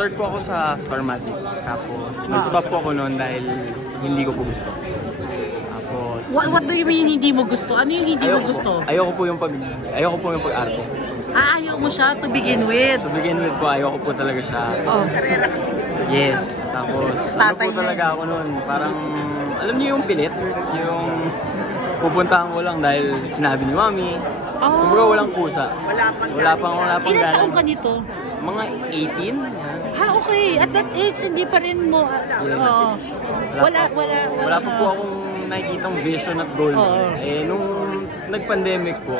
Nag-start po ako sa Starmatic. Tapos, nag-stop po ako noon dahil hindi ko po gusto. Tapos... What do you mean hindi mo gusto? Ano yung hindi mo gusto? Ayoko po yung pag-arte. Ayaw mo siya to begin with? To begin with po, ayoko po talaga siya. Oh. Yes. Tapos, ano po talaga ako noon? Parang, alam niyo yung pilit? Yung pupuntahan ko lang dahil sinabi ni Mami. Kumbaga walang kusa. Wala pang Ilan taong ka nito? Mga 18. Okay. At that age, hindi pa rin mo... Wala pa po akong nakikitang vision at goal. Nung nag-pandemic po,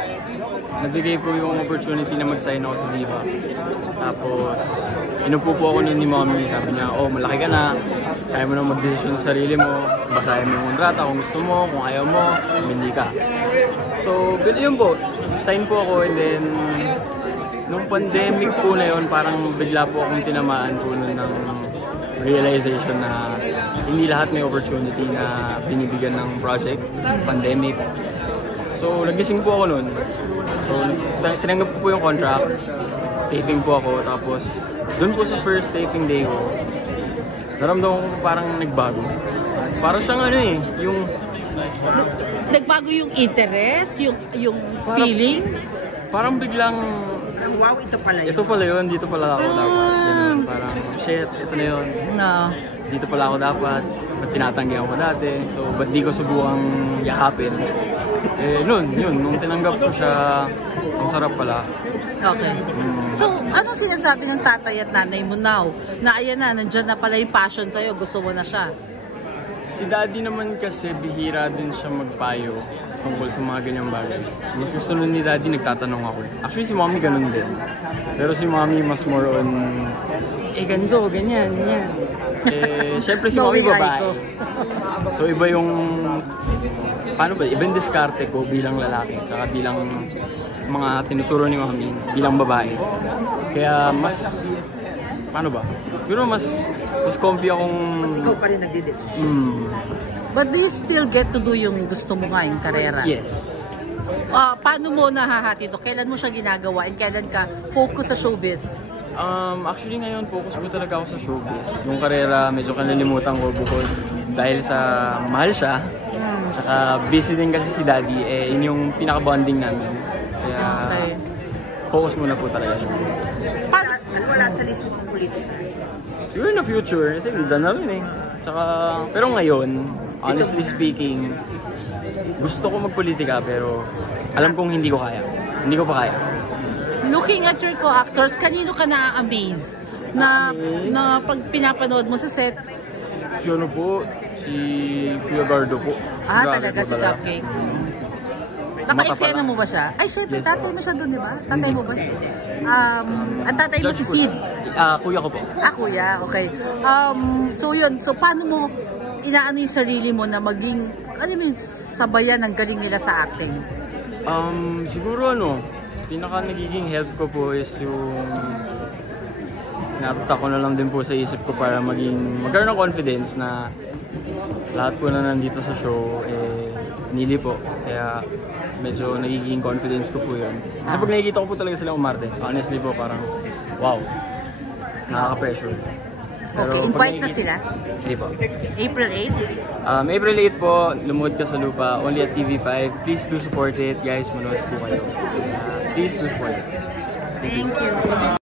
nabigay po yung opportunity na mag-sign ako sa Viva. Tapos, inupo po ako nun ni Mommy. Sabi niya, malaki ka na. Kaya mo na mag-decision sa sarili mo. Basahin mo yung kontrata kung gusto mo, kung ayaw mo, hindi ka. So, yun po. Sign po ako and then, nung pandemic po na yun, parang bigla po akong tinamaan po nun ng realization na hindi lahat may opportunity na binibigyan ng project, pandemic. So, nagising po ako nun. So, tinanggap ko po yung contract, taping po ako, tapos dun po sa first taping day ko, naramdaman ko parang nagbago. Parang siyang yung... Nagbago yung interest, yung feeling? Parang biglang... Wow, ito pala yun. Ito pala yun, dito pala ako dapat. Ganun, parang, shit, ito na yun. No. Dito pala ako dapat. Ba't tinatanggihan ko dati? So, ba't di ko subukang yakapin? Nung tinanggap ko siya, ang sarap pala. Okay. So, anong sinasabi ng tatay at nanay mo now? Na ayan na, nandyan na pala yung passion sa'yo, gusto mo na siya. Si Daddy naman kasi bihira din siya magpayo tungkol sa mga ganyang bagay. Mas gusto nun ni Daddy, nagtatanong ako. Actually, si Mommy ganun din. Pero si Mommy mas more on, ganito, ganyan. Syempre si Mommy babae. So, iba yung, paano ba? Iba yung diskarte ko bilang lalaki, tsaka bilang mga tinuturo ni Mommy bilang babae. Kaya mas, paano ba? Siguro mas comfy akong... Mas ikaw pa rin nagdidesisyon. But do you still get to do yung gusto mo nga yung karera? Yes. Paano mo nahahati ito? Kailan mo siya ginagawa? And kailan ka focus sa showbiz? Actually ngayon, focus ko talaga ako sa showbiz. Yung karera, medyo kanalimutan ko bukod dahil sa mahal siya. Saka busy din kasi si Daddy. Yun yung pinaka-bonding namin. Kaya focus muna po talaga siya. Ano wala sa list mo ang politika? Siguro in the future, kasi dyan na rin Tsaka, pero ngayon, honestly speaking, gusto ko magpolitika pero alam kong hindi ko kaya. Hindi ko pa kaya. Looking at your co-actors, kanino ka na-amaze? Na pag pinapanood mo sa set? Si ano po, si Kuya Gardo po. Talaga si Cupcake. Naka-eksena mo ba siya? Ay, syempre, yes, tatay mo siya doon, di ba? Tatay mo ba siya? Ang tatay mo si Sid? Kuya ko po. Kuya, okay. So yun, so paano mo inaano yung sarili mo na maging, alam mo yung sabayan ng galing nila sa acting? Siguro pinaka nagiging help ko po is yung natuta ko na lang din po sa isip ko para magkaroon ng confidence na lahat po na nandito sa show nili po. Kaya medyo nagiging confidence ko po yun. Kasi pag nakikita ko po talaga sila umarte, honestly po parang wow, nakaka-pressure. Pero okay, invite na sila? Sige po. April 8? April 8 po, Lumuhod Ka sa Lupa, only at TV5. Please do support it, guys, manood po kayo. Please do support it. Thank you.